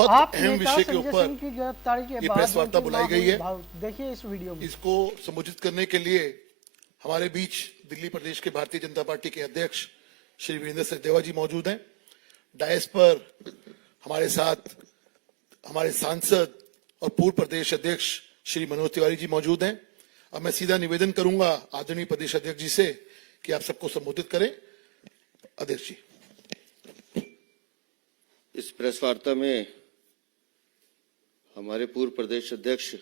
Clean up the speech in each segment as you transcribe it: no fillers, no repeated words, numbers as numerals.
बहुत अहम विषय के ऊपर की गिरफ्तारी के ये बाद प्रेस वार्ता बुलाई गई है। देखिए इस वीडियो में। इसको संबोधित करने के लिए हमारे बीच दिल्ली प्रदेश के भारतीय जनता पार्टी के अध्यक्ष श्री वीरेंद्र सचदेवा जी मौजूद हैं। डायस पर हमारे साथ हमारे सांसद और पूर्व प्रदेश अध्यक्ष श्री मनोज तिवारी जी मौजूद हैं। अब मैं सीधा निवेदन करूंगा आदरणीय प्रदेश अध्यक्ष जी से कि आप सबको संबोधित करें। अध्यक्ष जी। इस प्रेस वार्ता में हमारे पूर्व प्रदेश अध्यक्ष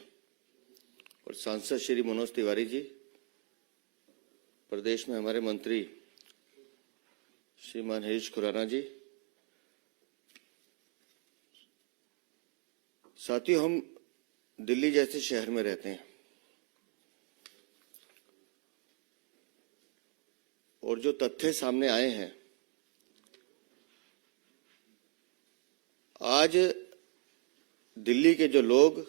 और सांसद श्री मनोज तिवारी जी, प्रदेश में हमारे मंत्री श्रीमान हरीश खुराना जी, साथियों, हम दिल्ली जैसे शहर में रहते हैं और जो तथ्य सामने आए हैं, आज दिल्ली के जो लोग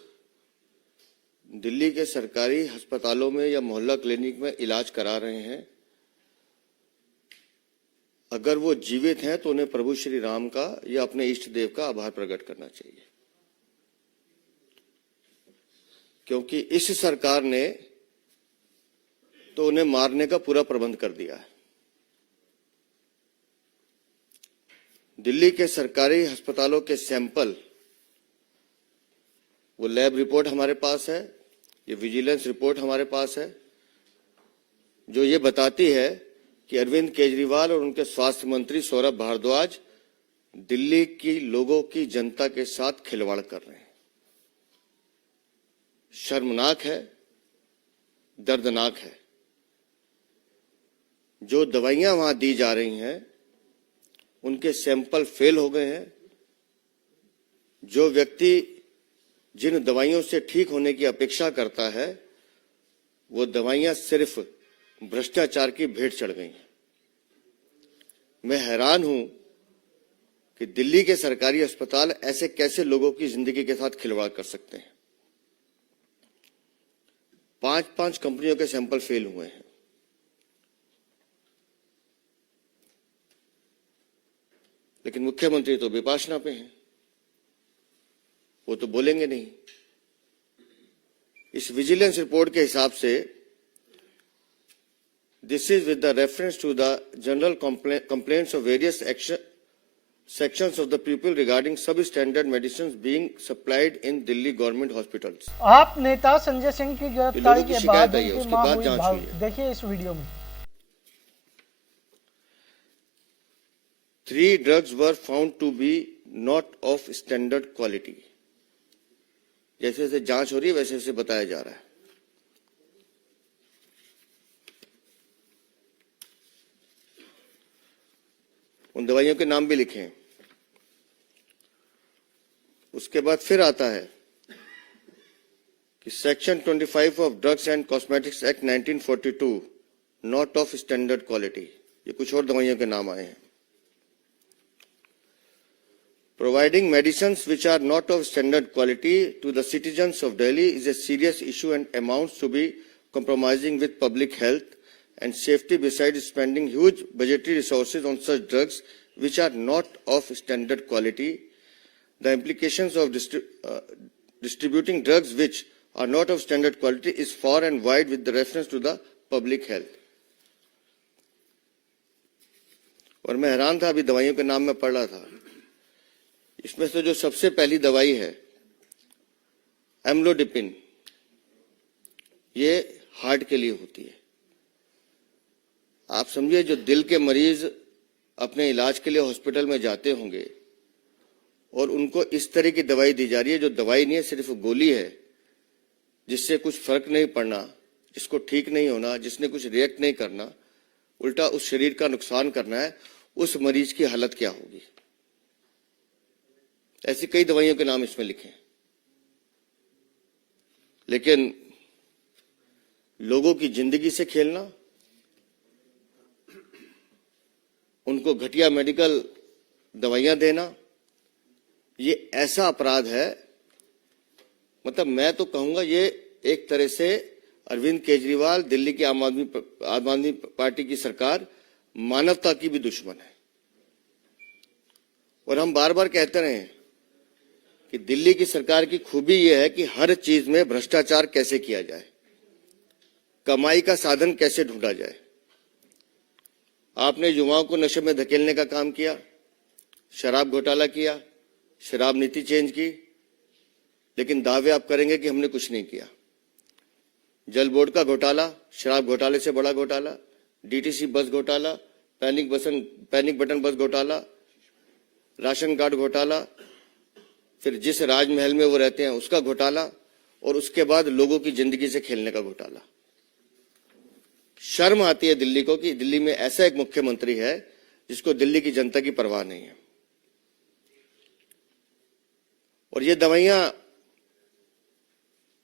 दिल्ली के सरकारी अस्पतालों में या मोहल्ला क्लिनिक में इलाज करा रहे हैं, अगर वो जीवित हैं तो उन्हें प्रभु श्री राम का या अपने इष्ट देव का आभार प्रकट करना चाहिए, क्योंकि इस सरकार ने तो उन्हें मारने का पूरा प्रबंध कर दिया है। दिल्ली के सरकारी अस्पतालों के सैंपल, वो लैब रिपोर्ट हमारे पास है, ये विजिलेंस रिपोर्ट हमारे पास है, जो ये बताती है कि अरविंद केजरीवाल और उनके स्वास्थ्य मंत्री सौरभ भारद्वाज दिल्ली की लोगों की जनता के साथ खिलवाड़ कर रहे हैं। शर्मनाक है, दर्दनाक है। जो दवाइयां वहां दी जा रही हैं उनके सैंपल फेल हो गए हैं। जो व्यक्ति जिन दवाइयों से ठीक होने की अपेक्षा करता है, वो दवाइयां सिर्फ भ्रष्टाचार की भेंट चढ़ गई हैं। मैं हैरान हूं कि दिल्ली के सरकारी अस्पताल ऐसे कैसे लोगों की जिंदगी के साथ खिलवाड़ कर सकते हैं। 5-5 कंपनियों के सैंपल फेल हुए हैं। लेकिन मुख्यमंत्री तो विपाशना पे हैं, वो तो बोलेंगे नहीं। इस विजिलेंस रिपोर्ट के हिसाब से this is with the reference to the general complaints of various sections of the people regarding substandard medicines being supplied in Delhi government hospitals. आप नेता संजय सिंह की गिरफ्तारी के बाद उनकी मां हुई भावुक। देखिए इस वीडियो में। 3 drugs were found to be not of standard quality. जैसे जैसे जांच हो रही है वैसे वैसे बताया जा रहा है। उन दवाइयों के नाम भी लिखे हैं। उसके बाद फिर आता है कि section 25 of drugs and cosmetics act 1942 not of standard quality, ये कुछ और दवाइयों के नाम आए हैं। Providing medicines which are not of standard quality to the citizens of Delhi is a serious issue and amounts to be compromising with public health and safety besides spending huge budgetary resources on such drugs which are not of standard quality. The implications of distributing drugs which are not of standard quality is far and wide with the reference to the public health. और मैं हैरान था, अभी दवाइयों के नाम में पढ़ रहा था, इसमें से जो सबसे पहली दवाई है एम्लोडिपिन, ये हार्ट के लिए होती है। आप समझिए, जो दिल के मरीज अपने इलाज के लिए हॉस्पिटल में जाते होंगे और उनको इस तरह की दवाई दी जा रही है, जो दवाई नहीं है, सिर्फ गोली है, जिससे कुछ फर्क नहीं पड़ना, जिसको ठीक नहीं होना, जिसने कुछ रिएक्ट नहीं करना, उल्टा उस शरीर का नुकसान करना है, उस मरीज की हालत क्या होगी। ऐसी कई दवाइयों के नाम इसमें लिखे हैं। लेकिन लोगों की जिंदगी से खेलना, उनको घटिया मेडिकल दवाइयां देना, ये ऐसा अपराध है, मतलब मैं तो कहूंगा ये एक तरह से अरविंद केजरीवाल, दिल्ली की आम आदमी पार्टी की सरकार मानवता की भी दुश्मन है। और हम बार बार कहते रहे कि दिल्ली की सरकार की खूबी यह है कि हर चीज में भ्रष्टाचार कैसे किया जाए, कमाई का साधन कैसे ढूंढा जाए। आपने युवाओं को नशे में धकेलने का काम किया, शराब घोटाला किया, शराब नीति चेंज की, लेकिन दावे आप करेंगे कि हमने कुछ नहीं किया। जल बोर्ड का घोटाला, शराब घोटाले से बड़ा घोटाला, डीटीसी बस घोटाला, पैनिक बटन बस घोटाला, राशन कार्ड घोटाला, फिर जिस राजमहल में वो रहते हैं उसका घोटाला, और उसके बाद लोगों की जिंदगी से खेलने का घोटाला। शर्म आती है दिल्ली को कि दिल्ली में ऐसा एक मुख्यमंत्री है जिसको दिल्ली की जनता की परवाह नहीं है। और ये दवाइयां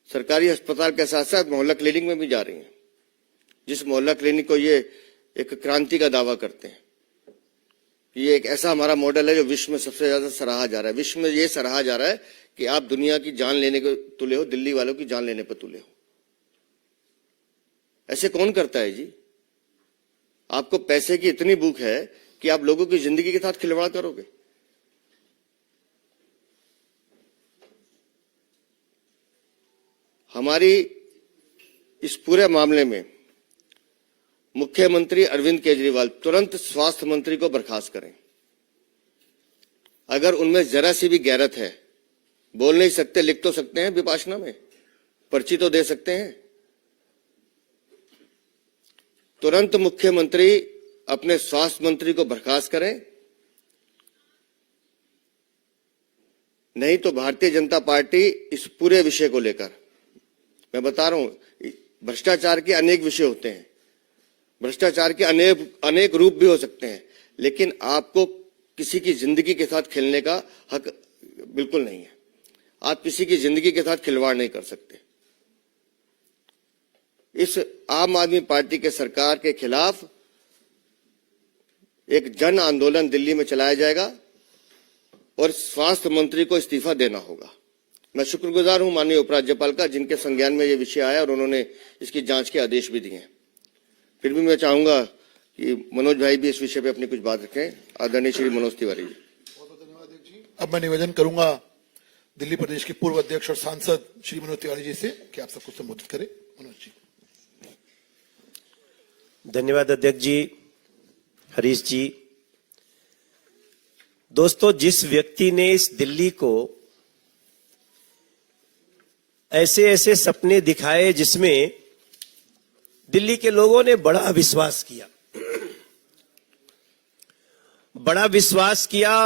सरकारी अस्पताल के साथ साथ मोहल्ला क्लिनिक में भी जा रही हैं, जिस मोहल्ला क्लिनिक को ये एक क्रांति का दावा करते हैं। ये एक ऐसा हमारा मॉडल है जो विश्व में सबसे ज्यादा सराहा जा रहा है। विश्व में ये सराहा जा रहा है कि आप दुनिया की जान लेने को तुले हो, दिल्ली वालों की जान लेने पर तुले हो। ऐसे कौन करता है जी? आपको पैसे की इतनी भूख है कि आप लोगों की जिंदगी के साथ खिलवाड़ करोगे। हमारी इस पूरे मामले में मुख्यमंत्री अरविंद केजरीवाल तुरंत स्वास्थ्य मंत्री को बर्खास्त करें। अगर उनमें जरा सी भी गैरत है, बोल नहीं सकते, लिख तो सकते हैं विपाशना में, पर्ची तो दे सकते हैं। तुरंत मुख्यमंत्री अपने स्वास्थ्य मंत्री को बर्खास्त करें, नहीं तो भारतीय जनता पार्टी इस पूरे विषय को लेकर, मैं बता रहा हूं, भ्रष्टाचार के अनेक विषय होते हैं, भ्रष्टाचार के अनेक रूप भी हो सकते हैं, लेकिन आपको किसी की जिंदगी के साथ खेलने का हक बिल्कुल नहीं है। आप किसी की जिंदगी के साथ खिलवाड़ नहीं कर सकते। इस आम आदमी पार्टी के सरकार के खिलाफ एक जन आंदोलन दिल्ली में चलाया जाएगा और स्वास्थ्य मंत्री को इस्तीफा देना होगा। मैं शुक्रगुजार हूं माननीय उपराज्यपाल का, जिनके संज्ञान में ये विषय आया और उन्होंने इसकी जांच के आदेश भी दिए हैं। फिर भी मैं चाहूंगा कि मनोज भाई भी इस विषय पे अपनी कुछ बात रखें। आदरणीय श्री मनोज तिवारी जी। बहुत बहुत धन्यवाद अध्यक्ष जी। अब मैं निवेदन करूंगा दिल्ली प्रदेश के पूर्व अध्यक्ष और सांसद श्री मनोज तिवारी जी से कि आप सबको संबोधित करें। मनोज जी। धन्यवाद अध्यक्ष जी, हरीश जी। दोस्तों, जिस व्यक्ति ने इस दिल्ली को ऐसे ऐसे सपने दिखाए जिसमें दिल्ली के लोगों ने बड़ा विश्वास किया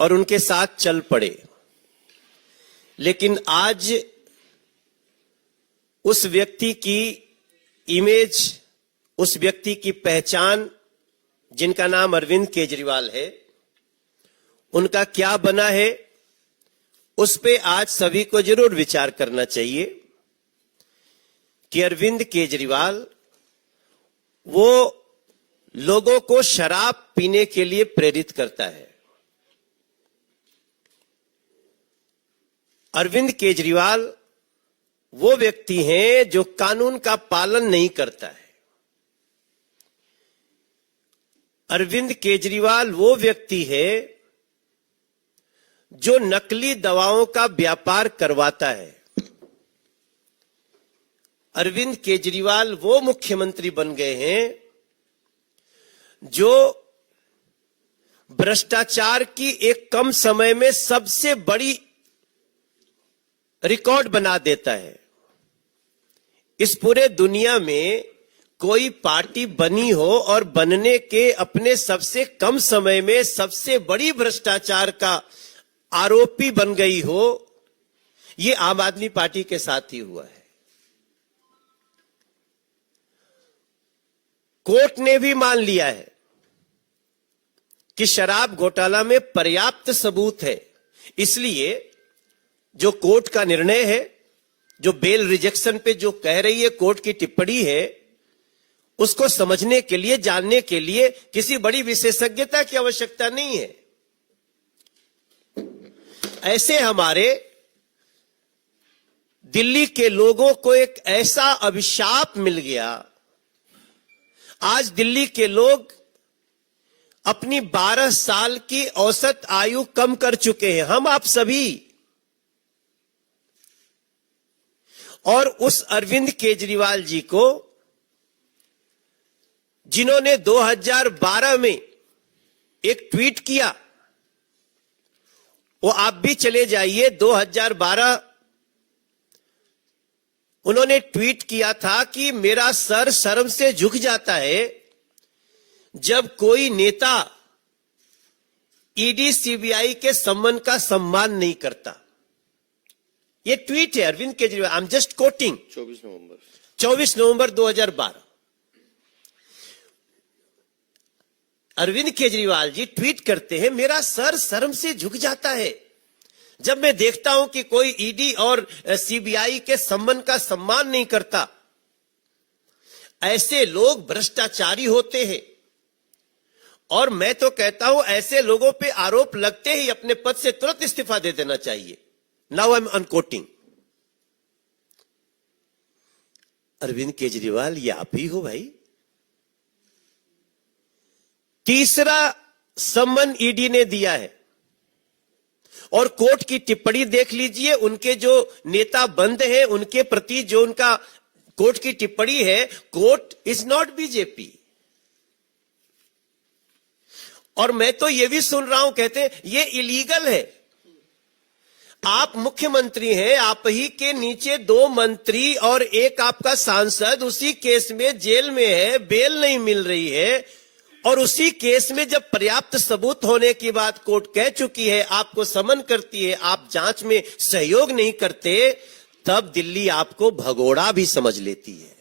और उनके साथ चल पड़े, लेकिन आज उस व्यक्ति की इमेज, उस व्यक्ति की पहचान, जिनका नाम अरविंद केजरीवाल है, उनका क्या बना है, उस पे आज सभी को जरूर विचार करना चाहिए कि अरविंद केजरीवाल वो लोगों को शराब पीने के लिए प्रेरित करता है। अरविंद केजरीवाल वो व्यक्ति हैं जो कानून का पालन नहीं करता है। अरविंद केजरीवाल वो व्यक्ति है जो नकली दवाओं का व्यापार करवाता है। अरविंद केजरीवाल वो मुख्यमंत्री बन गए हैं जो भ्रष्टाचार की एक कम समय में सबसे बड़ी रिकॉर्ड बना देता है। इस पूरे दुनिया में कोई पार्टी बनी हो और बनने के अपने सबसे कम समय में सबसे बड़ी भ्रष्टाचार का आरोपी बन गई हो, ये आम आदमी पार्टी के साथ ही हुआ है। कोर्ट ने भी मान लिया है कि शराब घोटाला में पर्याप्त सबूत है, इसलिए जो कोर्ट का निर्णय है, जो बेल रिजेक्शन पे जो कह रही है कोर्ट की टिप्पणी है, उसको समझने के लिए, जानने के लिए किसी बड़ी विशेषज्ञता की आवश्यकता नहीं है। ऐसे हमारे दिल्ली के लोगों को एक ऐसा अभिशाप मिल गया। आज दिल्ली के लोग अपनी 12 साल की औसत आयु कम कर चुके हैं। हम आप सभी और उस अरविंद केजरीवाल जी को, जिन्होंने 2012 में एक ट्वीट किया, वो आप भी चले जाइए, 2012 उन्होंने ट्वीट किया था कि मेरा सर शर्म से झुक जाता है जब कोई नेता ईडी सीबीआई के सम्मान का सम्मान नहीं करता। ये ट्वीट है Arvind Kejriwal, I am just quoting, 24 नवंबर 2012। अरविंद केजरीवाल जी ट्वीट करते हैं, मेरा सर शर्म से झुक जाता है जब मैं देखता हूं कि कोई ईडी और सीबीआई के सम्मान का सम्मान नहीं करता। ऐसे लोग भ्रष्टाचारी होते हैं और मैं तो कहता हूं ऐसे लोगों पे आरोप लगते ही अपने पद से तुरंत इस्तीफा दे देना चाहिए। Now I am unquoting. Arvind Kejriwal, ये आप ही हो भाई। तीसरा सम्मन ईडी ने दिया है और कोर्ट की टिप्पणी देख लीजिए, उनके जो नेता बंद हैं उनके प्रति जो उनका कोर्ट की टिप्पणी है, कोर्ट इज नॉट बीजेपी। और मैं तो ये भी सुन रहा हूं, कहते हैं ये इलीगल है। आप मुख्यमंत्री हैं, आप ही के नीचे 2 मंत्री और एक आपका सांसद उसी केस में जेल में है, बेल नहीं मिल रही है, और उसी केस में जब पर्याप्त सबूत होने की बात कोर्ट कह चुकी है, आपको समन करती है, आप जांच में सहयोग नहीं करते, तब दिल्ली आपको भगोड़ा भी समझ लेती है।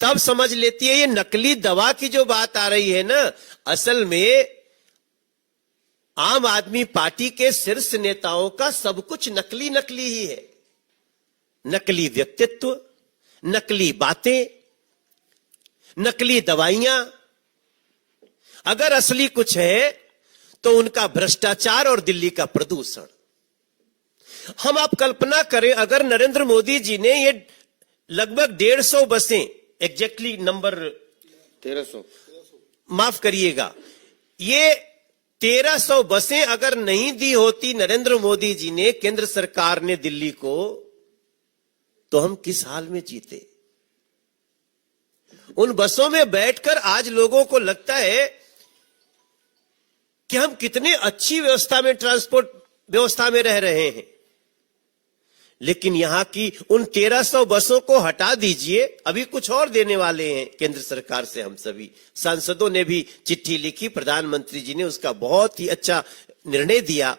तब समझ लेती है ये नकली दवा की जो बात आ रही है ना, असल में आम आदमी पार्टी के शीर्ष नेताओं का सब कुछ नकली नकली ही है। नकली व्यक्तित्व, नकली बातें, नकली दवाइयां। अगर असली कुछ है तो उनका भ्रष्टाचार और दिल्ली का प्रदूषण। हम आप कल्पना करें, अगर नरेंद्र मोदी जी ने ये लगभग 150 बसें, एग्जैक्टली नंबर 1300, माफ करिएगा, ये 1300 बसें अगर नहीं दी होती नरेंद्र मोदी जी ने, केंद्र सरकार ने दिल्ली को, तो हम किस हाल में जीते। उन बसों में बैठकर आज लोगों को लगता है कि हम कितने अच्छी व्यवस्था में, ट्रांसपोर्ट व्यवस्था में रह रहे हैं। लेकिन यहां की उन 1300 बसों को हटा दीजिए, अभी कुछ और देने वाले हैं केंद्र सरकार से। हम सभी सांसदों ने भी चिट्ठी लिखी, प्रधानमंत्री जी ने उसका बहुत ही अच्छा निर्णय दिया।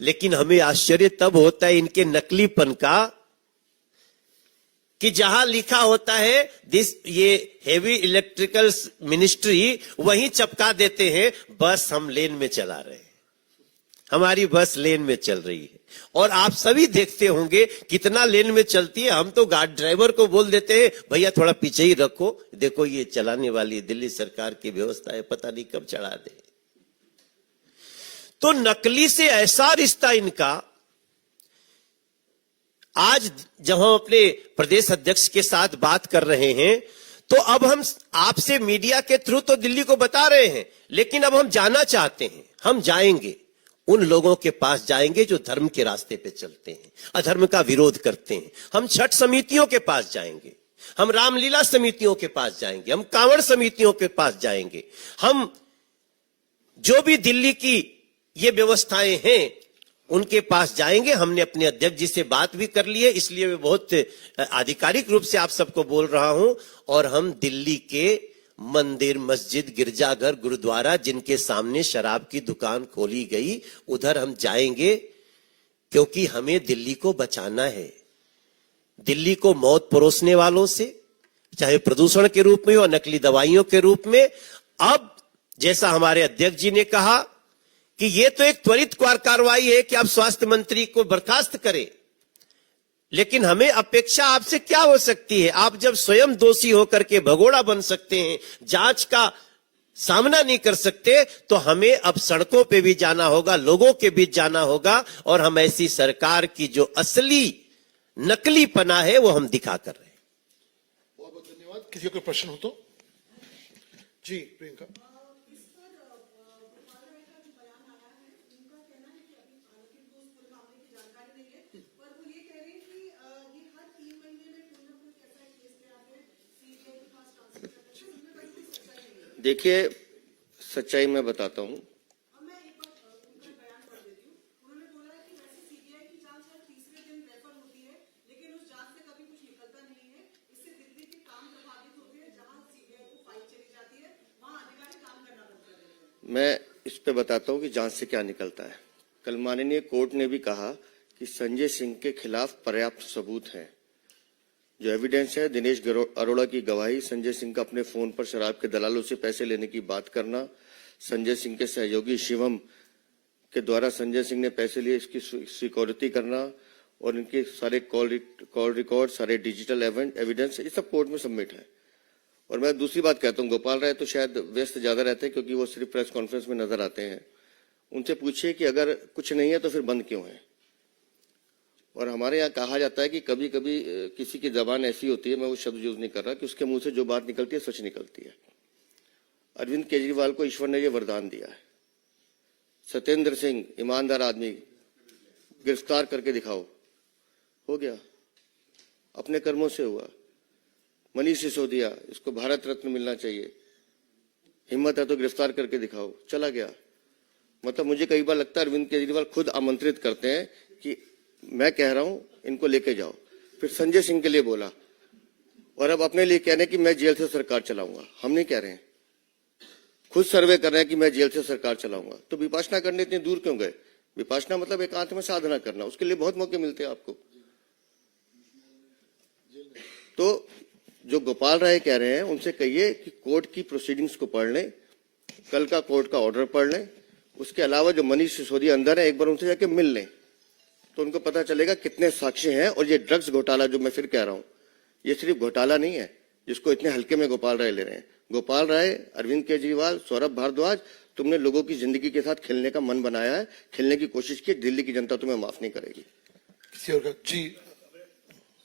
लेकिन हमें आश्चर्य तब होता है इनके नकलीपन का कि जहां लिखा होता है ये हेवी इलेक्ट्रिकल मिनिस्ट्री, वहीं चपका देते हैं बस हम लेन में चला रहे हैं, हमारी बस लेन में चल रही है। और आप सभी देखते होंगे कितना लेन में चलती है। हम तो गार्ड ड्राइवर को बोल देते हैं, भैया थोड़ा पीछे ही रखो, देखो ये चलाने वाली दिल्ली सरकार की व्यवस्था है, पता नहीं कब चढ़ा दे। तो नकली से ऐसा रिश्ता इनका। आज जब हम अपने प्रदेश अध्यक्ष के साथ बात कर रहे हैं, तो अब हम आपसे मीडिया के थ्रू तो दिल्ली को बता रहे हैं, लेकिन अब हम जाना चाहते हैं। हम जाएंगे, उन लोगों के पास जाएंगे जो धर्म के रास्ते पे चलते हैं, अधर्म का विरोध करते हैं। हम छठ समितियों के पास जाएंगे, हम रामलीला समितियों के पास जाएंगे, हम कांवड़ समितियों के पास जाएंगे। हम जो भी दिल्ली की ये व्यवस्थाएं हैं उनके पास जाएंगे। हमने अपने अध्यक्ष जी से बात भी कर ली है, इसलिए मैं बहुत आधिकारिक रूप से आप सबको बोल रहा हूं। और हम दिल्ली के मंदिर, मस्जिद, गिरजाघर, गुरुद्वारा जिनके सामने शराब की दुकान खोली गई, उधर हम जाएंगे, क्योंकि हमें दिल्ली को बचाना है। दिल्ली को मौत परोसने वालों से, चाहे प्रदूषण के रूप में हो, नकली दवाइयों के रूप में। अब जैसा हमारे अध्यक्ष जी ने कहा कि यह तो एक त्वरित कार्रवाई है कि आप स्वास्थ्य मंत्री को बर्खास्त करें, लेकिन हमें अपेक्षा आपसे क्या हो सकती है? आप जब स्वयं दोषी होकर के भगोड़ा बन सकते हैं, जांच का सामना नहीं कर सकते, तो हमें अब सड़कों पे भी जाना होगा, लोगों के बीच जाना होगा, और हम ऐसी सरकार की जो असली नकली पना है वो हम दिखा कर रहे हैं। बहुत बहुत धन्यवाद। किसी को प्रश्न हो तो जी, प्रियंका। देखिए, सच्चाई मैं बताता हूं। मैं इस पे बताता हूं कि जांच से क्या निकलता है। कल माननीय कोर्ट ने भी कहा कि संजय सिंह के खिलाफ पर्याप्त सबूत हैं। जो एविडेंस है, दिनेश अरोड़ा की गवाही, संजय सिंह का अपने फोन पर शराब के दलालों से पैसे लेने की बात करना, संजय सिंह के सहयोगी शिवम के द्वारा संजय सिंह ने पैसे लिए इसकी सिक्योरिटी करना, और इनके सारे कॉल रिकॉर्ड, सारे डिजिटल एविडेंस, ये सब कोर्ट में सबमिट है। और मैं दूसरी बात कहता हूँ, गोपाल राय तो शायद व्यस्त ज्यादा रहते हैं क्योंकि वो सिर्फ प्रेस कॉन्फ्रेंस में नजर आते हैं। उनसे पूछिए कि अगर कुछ नहीं है तो फिर बंद क्यों है। और हमारे यहाँ कहा जाता है कि कभी कभी किसी की जबान ऐसी होती है, मैं वो शब्द यूज नहीं कर रहा, कि उसके मुंह से जो बात निकलती है सच निकलती है। अरविंद केजरीवाल को ईश्वर ने ये वरदान दिया है, सत्येंद्र सिंह ईमानदार आदमी, गिरफ्तार करके दिखाओ, हो गया, अपने कर्मों से हुआ। मनीष सिसोदिया, इसको भारत रत्न मिलना चाहिए, हिम्मत है तो गिरफ्तार करके दिखाओ, चला गया। मतलब मुझे कई बार लगता है अरविंद केजरीवाल खुद आमंत्रित करते हैं कि मैं कह रहा हूं इनको लेके जाओ। फिर संजय सिंह के लिए बोला, और अब अपने लिए कह रहे हैं कि मैं जेल से सरकार चलाऊंगा। हम नहीं कह रहे हैं, खुद सर्वे कर रहे हैं कि मैं जेल से सरकार चलाऊंगा। तो विपासना करने इतनी दूर क्यों गए? विपासना मतलब एकांत में साधना करना, उसके लिए बहुत मौके मिलते हैं आपको। तो जो गोपाल राय कह रहे हैं उनसे कहिए कि कोर्ट की प्रोसीडिंग्स को पढ़ लें, कल का कोर्ट का ऑर्डर पढ़ लें। उसके अलावा जो मनीष सिसोदिया अंदर है, एक बार उनसे जाके मिल लें तो उनको पता चलेगा कितने साक्ष्य हैं। और ये ड्रग्स घोटाला जो मैं फिर कह रहा हूं, ये सिर्फ घोटाला नहीं है जिसको इतने हल्के में गोपाल राय ले रहे हैं। गोपाल राय, अरविंद केजरीवाल, सौरभ भारद्वाज, तुमने लोगों की जिंदगी के साथ खेलने का मन बनाया है, खेलने की कोशिश की। दिल्ली की जनता तुम्हें माफ नहीं करेगी। किसी और का जी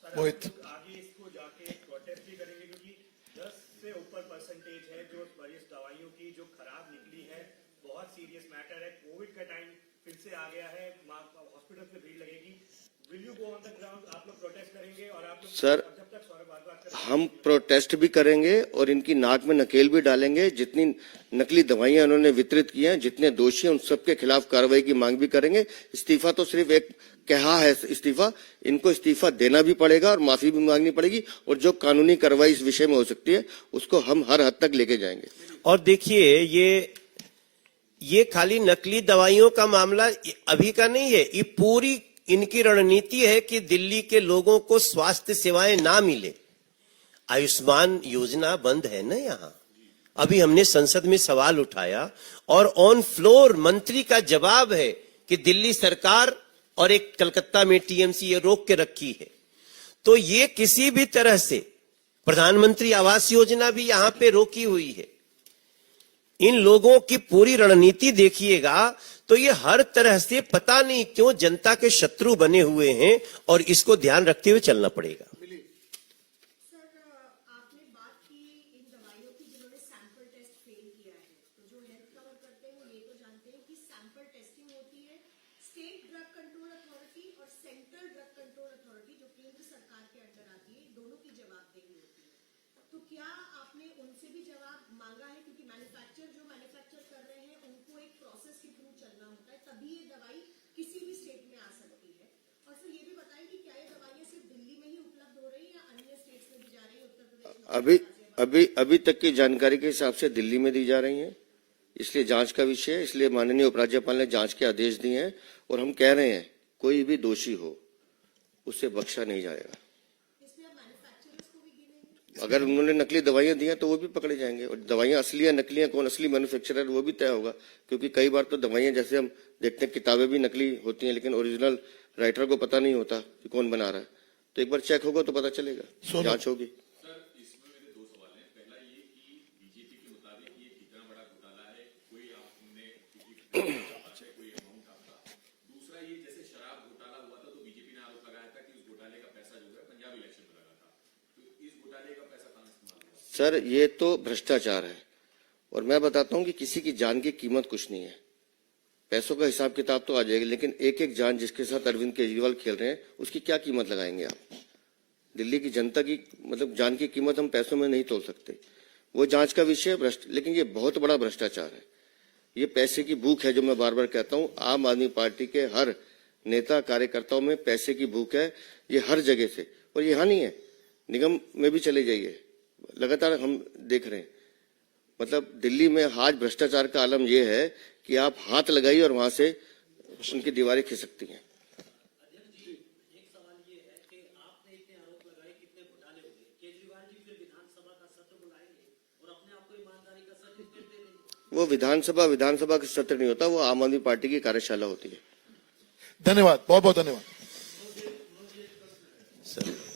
मोहित। सर, हम प्रोटेस्ट भी करेंगे और इनकी नाक में नकेल भी डालेंगे। जितनी नकली दवाइयां उन्होंने वितरित की हैं, जितने दोषी हैं, उन सबके खिलाफ कार्रवाई की मांग भी करेंगे। इस्तीफा तो सिर्फ एक कहा है इस्तीफा, इनको इस्तीफा देना भी पड़ेगा और माफी भी मांगनी पड़ेगी। और जो कानूनी कार्रवाई इस विषय में हो सकती है उसको हम हर हद तक लेके जाएंगे। और देखिए, ये खाली नकली दवाइयों का मामला अभी का नहीं है, ये पूरी इनकी रणनीति है कि दिल्ली के लोगों को स्वास्थ्य सेवाएं ना मिले। आयुष्मान योजना बंद है ना यहाँ। अभी हमने संसद में सवाल उठाया और ऑन फ्लोर मंत्री का जवाब है कि दिल्ली सरकार और एक कलकत्ता में टीएमसी ये रोक के रखी है। तो ये किसी भी तरह से प्रधानमंत्री आवास योजना भी यहां पे रोकी हुई है। इन लोगों की पूरी रणनीति देखिएगा तो ये हर तरह से पता नहीं क्यों जनता के शत्रु बने हुए हैं और इसको ध्यान रखते हुए चलना पड़ेगा। अभी तक की जानकारी के हिसाब से दिल्ली में दी जा रही हैं, इसलिए जांच का विषय है। इसलिए माननीय उपराज्यपाल ने जांच के आदेश दिए हैं और हम कह रहे हैं कोई भी दोषी हो उससे बख्शा नहीं जाएगा। अगर उन्होंने नकली दवाइयां दी हैं तो वो भी पकड़े जाएंगे। और दवाइयां असली है नकली है, कौन असली मैन्युफैक्चरर वो भी तय होगा। क्योंकि कई बार तो दवाइयां, जैसे हम देखते हैं किताबें भी नकली होती हैं लेकिन ओरिजिनल राइटर को पता नहीं होता कि कौन बना रहा है। तो एक बार चेक होगा तो पता चलेगा, जांच होगी। सर, ये तो भ्रष्टाचार है और मैं बताता हूं कि किसी की जान की कीमत कुछ नहीं है। पैसों का हिसाब किताब तो आ जाएगा, लेकिन एक एक जान जिसके साथ अरविंद केजरीवाल खेल रहे हैं उसकी क्या कीमत लगाएंगे आप? दिल्ली की जनता की मतलब जान की कीमत हम पैसों में नहीं तोल सकते। वो जांच का विषय है। लेकिन ये बहुत बड़ा भ्रष्टाचार है, ये पैसे की भूख है, जो मैं बार बार कहता हूं। आम आदमी पार्टी के हर नेता कार्यकर्ताओं में पैसे की भूख है, ये हर जगह से। और यहाँ नहीं है, निगम में भी चले जाइए, लगातार हम देख रहे हैं। मतलब दिल्ली में आज भ्रष्टाचार का आलम यह है कि आप हाथ लगाइए और वहां से उनकी दीवारें खिसकती हैं। वो विधानसभा का सत्र नहीं होता, वो आम आदमी पार्टी की कार्यशाला होती है। धन्यवाद, बहुत बहुत धन्यवाद सर।